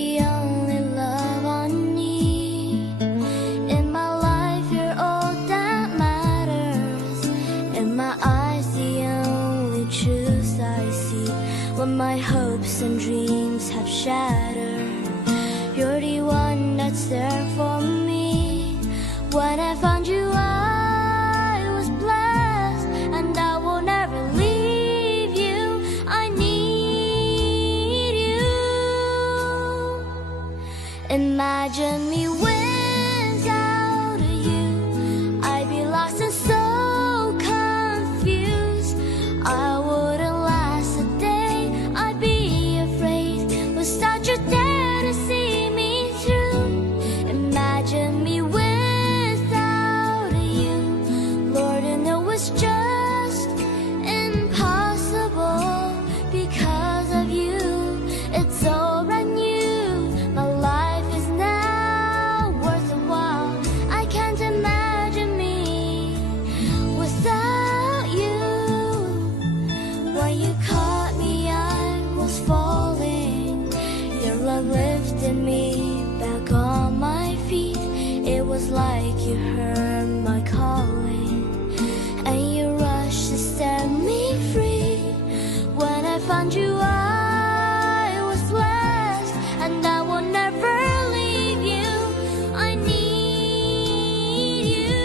the only love I need. In my life, you're all that matters. In my eyes, the only truth I see. When my hopes and dreams have shattered, you're the one that's there for me. When I found you, I was blessed, and I will never leave you. I need you. Imagine me without you. I'd be lost and so confused. I wouldn't last a day. I'd be afraid without you there to see me through. Imagine me without you. Lord, I know it's just impossible because of you. It's all brand new. My life is now worth a while. I can't imagine me without you. When you caught me, I was falling. Your love lifted me back on my feet. It was like you heard my calling, and you rushed to set me free. When I found you, I was blessed, and I will never leave you. I need you.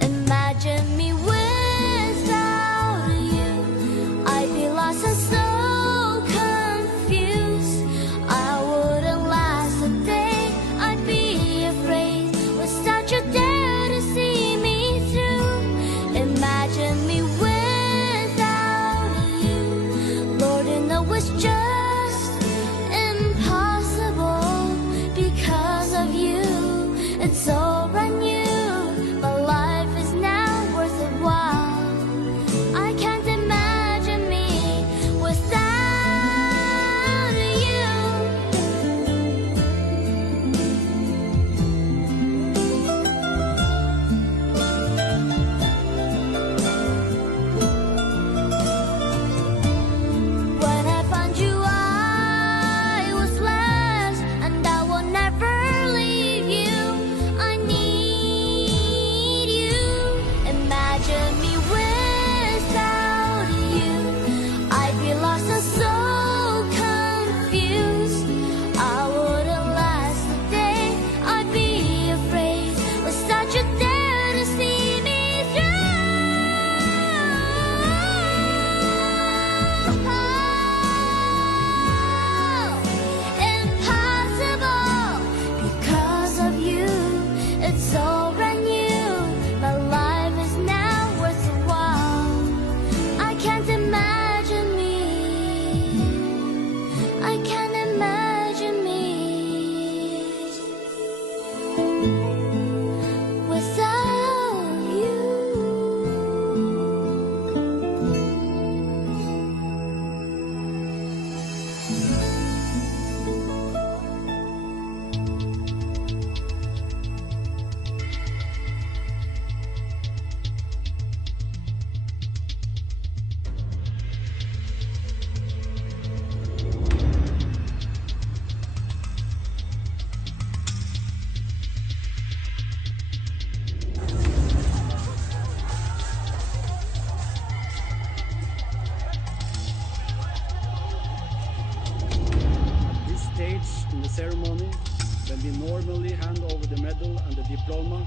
Imagine me without you. I'd be lost and so confused. I wouldn't last a day. I'd be afraid without you there to see me through. Imagine me without you. Lord, I know it's just impossible because of you. It's all brand new. My life is now worth a while. I can't imagine me without you. When I found you, I was blessed, and I will never leave you. I need you. Imagine me without you. I'd be lost and so confused. I wouldn't last a day. I'd be afraid without you there to see me impossible because of you. It's all brand new. My life is now worth a while. I can't imagine me. I can't imagine me without you. This stage in the ceremony, when we normally hand over the medal and the diploma,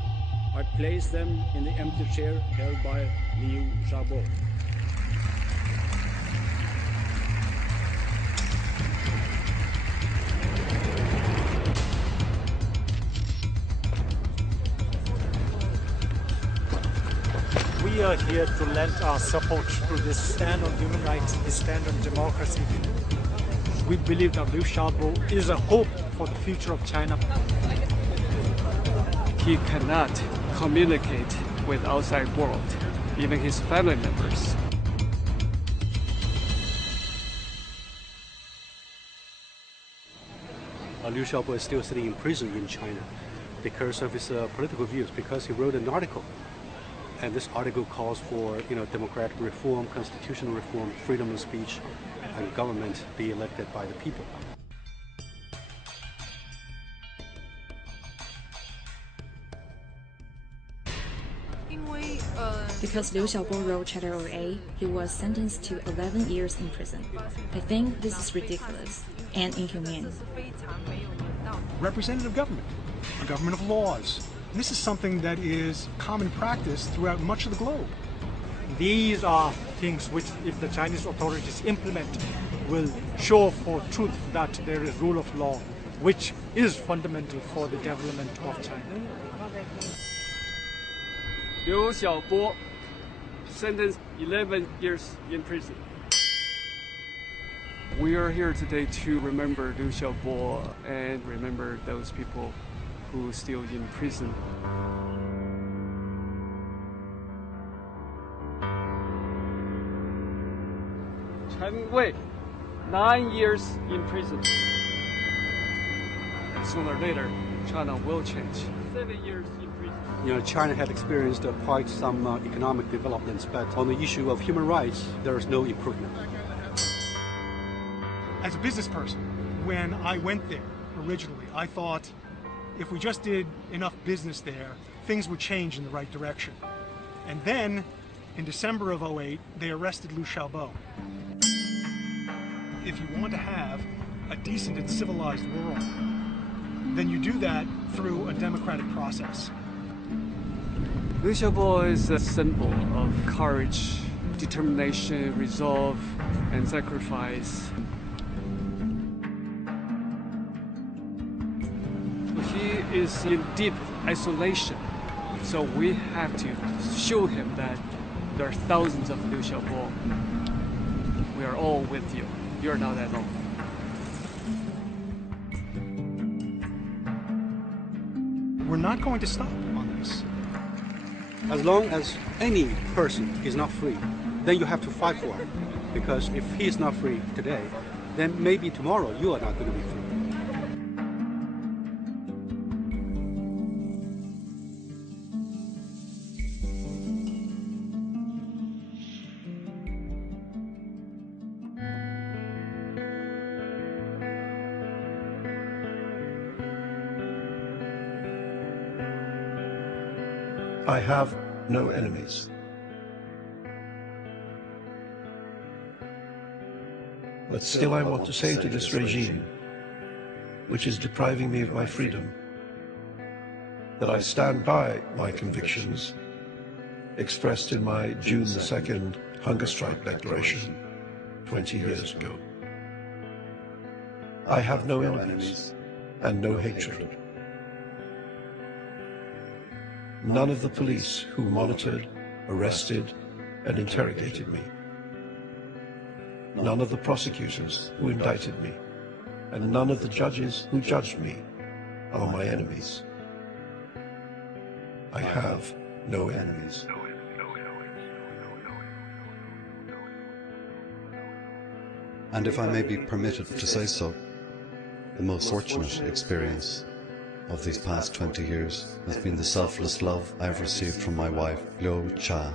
I place them in the empty chair held by Liu Xiaobo. We are here to lend our support to this stand on human rights, this stand on democracy. We believe that Liu Xiaobo is a hope for the future of China. He cannot communicate with outside world, even his family members. Liu Xiaobo is still sitting in prison in China because of his political views, because he wrote an article. And this article calls for, democratic reform, constitutional reform, freedom of speech, and government be elected by the people. Because Liu Xiaobo wrote Chapter 08, he was sentenced to 11 years in prison. I think this is ridiculous and inhumane. Representative government, a government of laws. And this is something that is common practice throughout much of the globe. These are things which, if the Chinese authorities implement, will show for truth that there is rule of law, which is fundamental for the development of China. Liu Xiaobo, sentenced 11 years in prison. We are here today to remember Liu Xiaobo and remember those people who are still in prison. Chen Wei, 9 years in prison. Sooner or later, China will change. 7 years in prison. You know, China had experienced quite some economic developments, but on the issue of human rights, there is no improvement. As a business person, when I went there originally, I thought if we just did enough business there, things would change in the right direction. And then, in December of 08, they arrested Liu Xiaobo. If you want to have a decent and civilized world, then you do that through a democratic process. Liu Xiaobo is a symbol of courage, determination, resolve, and sacrifice. He is in deep isolation, so we have to show him that there are thousands of Liu Xiaobo. We are all with you. You are not alone. We're not going to stop on this. As long as any person is not free, then you have to fight for him. Because if he is not free today, then maybe tomorrow you are not going to be free. I have no enemies. But still I want to say to this regime, which is depriving me of my freedom, that I stand by my convictions expressed in my June the 2nd hunger strike declaration 20 years ago. I have no enemies and no hatred. None of the police who monitored, arrested, and interrogated me. None of the prosecutors who indicted me. And none of the judges who judged me are my enemies. I have no enemies. And if I may be permitted to say so, the most fortunate experience of these past 20 years has been the selfless love I've received from my wife, Liu Cha.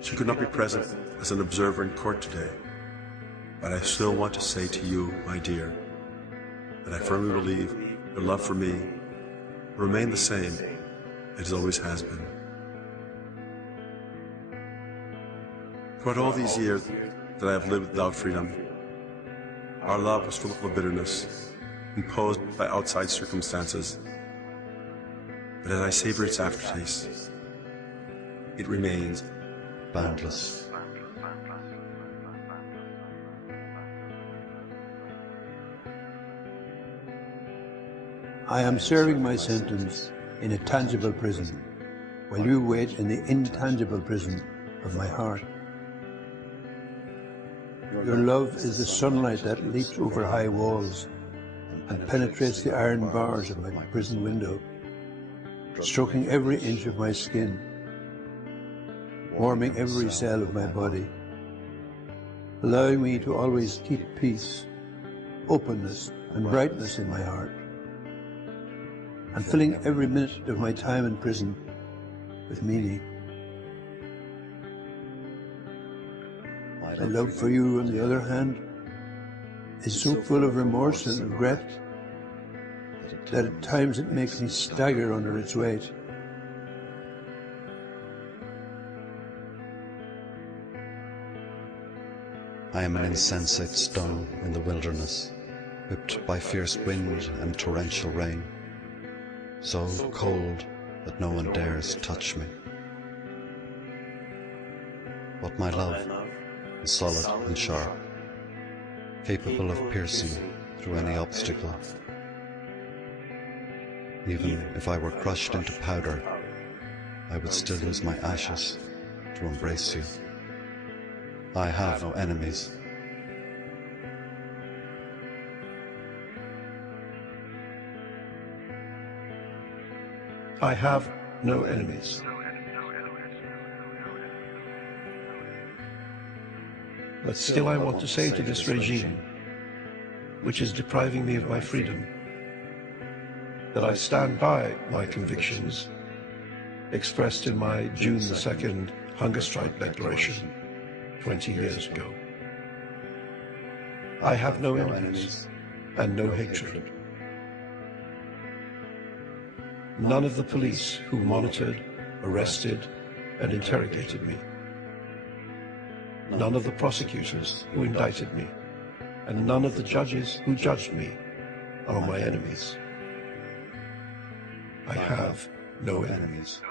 She could not be present as an observer in court today, but I still want to say to you, my dear, that I firmly believe your love for me will remain the same as it always has been. Throughout all these years that I have lived without freedom, our love was full of bitterness, imposed by outside circumstances. But as I savor its aftertaste, it remains boundless. I am serving my sentence in a tangible prison, while you wait in the intangible prison of my heart. Your love is the sunlight that leaps over high walls and penetrates the iron bars of my prison window, stroking every inch of my skin, warming every cell of my body, allowing me to always keep peace, openness, and brightness in my heart, and filling every minute of my time in prison with meaning. My love for you, on the other hand, is so full of remorse and regret that at times it makes me stagger under its weight. I am an insensate stone in the wilderness, whipped by fierce wind and torrential rain, so cold that no one dares touch me. But my love is solid and sharp, capable of piercing through any obstacle. Even if I were crushed into powder, I would still use my ashes to embrace you. I have no enemies. I have no enemies. But still I want to say to this regime, which is depriving me of my freedom, that I stand by my convictions expressed in my June the 2nd hunger strike declaration 20 years ago. I have no enemies and no hatred. None of the police who monitored, arrested, and interrogated me. None of the prosecutors who indicted me, and none of the judges who judged me are my enemies. I have no enemies.